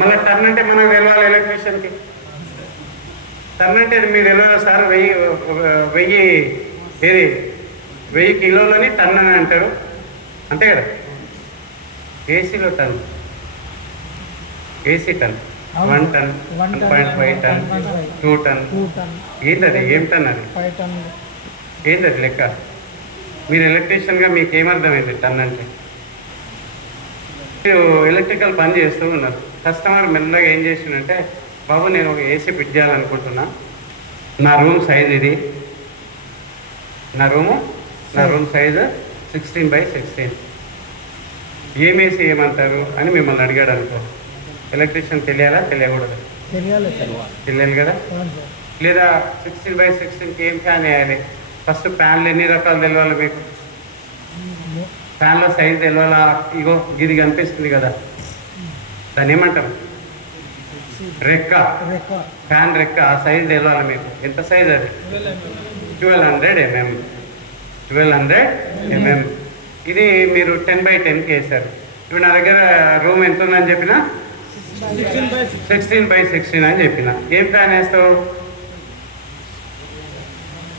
మళ్ళీ టర్న్ అంటే మనకు తెలవాలి ఎలక్ట్రీషియన్కి. టర్న్ అంటే మీరు తెలియదు సార్, 1000 ఏది 1000 కిలోలని టన్ అని అంటారు, అంతే కదా. ఏసీలో టన్, ఏసీ టన్ 1 టన్, 1.5 టన్, 2 టన్. ఏంటది, ఏం టన్ అది, ఏంటది లెక్క? మీరు ఎలక్ట్రీషియన్గా మీకు ఏమర్థమైంది టన్ అంటే? మీరు ఎలక్ట్రికల్ పని చేస్తూ ఉన్నారు, కస్టమర్ మెల్లగా ఏం చేసిందంటే, బాబు నేను ఒక ఏసీ ఫిట్ చేయాలనుకుంటున్నా, నా రూమ్ సైజ్ ఇది, నా రూమ్ సైజు 16x16, ఏం ఏసీ ఏమంటారు అని మిమ్మల్ని అడిగాడు అనుకో, ఎలక్ట్రీషియన్ తెలియాలా తెలియకూడదు? తెలియాలి కదా. లేదా 16x16కి ఏం ఫ్యాన్ వేయాలి, ఫస్ట్ ఫ్యాన్లు ఎన్ని రకాలు తెలవాలి మీకు, ఫ్యాన్లో సైజ్ తెలవాలా. ఇగో ఇది కనిపిస్తుంది కదా, దాన్ని ఏమంటారు, రెక్క, ఫ్యాన్ రెక్క, ఆ సైజ్ తెలవాలి మీకు. ఎంత సైజ్ అది? 1200 mm. 1200 mm. ఇది మీరు 10x10కి వేశారు. ఇప్పుడు నా దగ్గర రూమ్ ఎంత ఉందని చెప్పిన 16x16 అని చెప్పిన, ఏం ఫ్యాన్ వేస్తావు?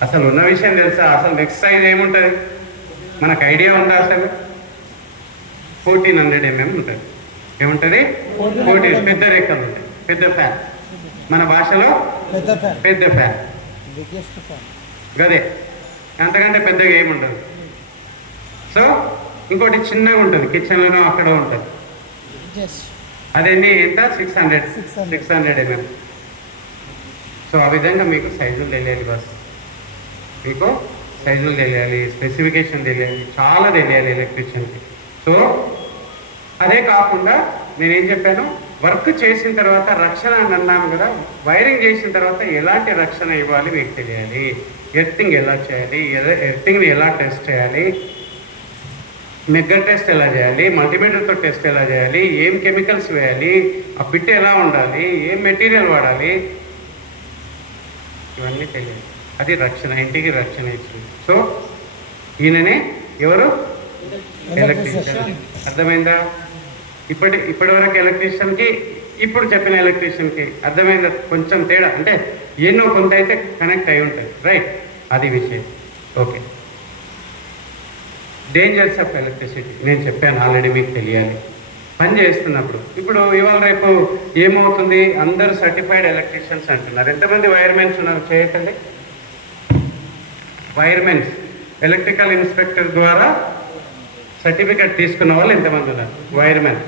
అసలు ఉన్న విషయం తెలుసా? అసలు నెక్స్ట్ సైజ్ ఏముంటుంది మనకు ఐడియా ఉందా? అసలు 1400 mm ఉంటుంది. ఏముంటుంది? 14. పెద్ద రెక్కలు ఉంటాయి, పెద్ద ఫ్యాన్, మన భాషలో పెద్ద ఫ్యాన్ గదే, అంతకంటే పెద్దగా ఏముంటుంది. సో ఇంకోటి చిన్నగా ఉంటుంది, కిచెన్లోనూ అక్కడ ఉంటుంది, అదేంటి ఎంత? 600 mm. సో ఆ విధంగా మీకు సైజులు తెలియాలి, బస్ మీకు సైజులు తెలియాలి, స్పెసిఫికేషన్ తెలియాలి, చాలా తెలియాలి ఎలక్ట్రీషియన్కి. సో అదే కాకుండా నేనేం చెప్పాను, వర్క్ చేసిన తర్వాత రక్షణ అని అన్నాను కదా, వైరింగ్ చేసిన తర్వాత ఎలాంటి రక్షణ ఇవ్వాలి మీకు తెలియాలి, ఎర్తింగ్ ఎలా చేయాలి, ఎర్తింగ్ని ఎలా టెస్ట్ చేయాలి, మెగ్గర్ టెస్ట్ ఎలా చేయాలి, మల్టీమీటర్తో టెస్ట్ ఎలా చేయాలి, ఏం కెమికల్స్ వేయాలి, ఆ బిట్ ఎలా ఉండాలి, ఏం మెటీరియల్ వాడాలి, ఇవన్నీ తెలియాలి. అది రక్షణ, ఇంటికి రక్షణ ఇచ్చింది. సో ఈయననే ఎవరు? ఎలక్ట్రీషియన్. అర్థమైందా? ఇప్పటి వరకు ఎలక్ట్రీషియన్కి ఇప్పుడు చెప్పిన ఎలక్ట్రీషియన్కి అర్థమైందా? కొంచెం తేడా అంటే ఎన్నో కొంత అయితే కనెక్ట్ అయి ఉంటుంది, రైట్? అది విషయం. ఓకే, డేంజర్స్ ఆఫ్ ఎలక్ట్రిసిటీ నేను చెప్పాను ఆల్రెడీ, మీకు తెలియాలి పని చేస్తున్నప్పుడు. ఇప్పుడు ఇవాళ రేపు ఏమవుతుంది, అందరూ సర్టిఫైడ్ ఎలక్ట్రీషియన్స్ అంటున్నారు. ఎంతమంది వైర్మెన్స్ ఉన్నారు చేయకండి? వైర్మెన్స్, ఎలక్ట్రికల్ ఇన్స్పెక్టర్ ద్వారా సర్టిఫికేట్ తీసుకున్న వాళ్ళు ఎంతమంది ఉన్నారు? వైర్మెన్.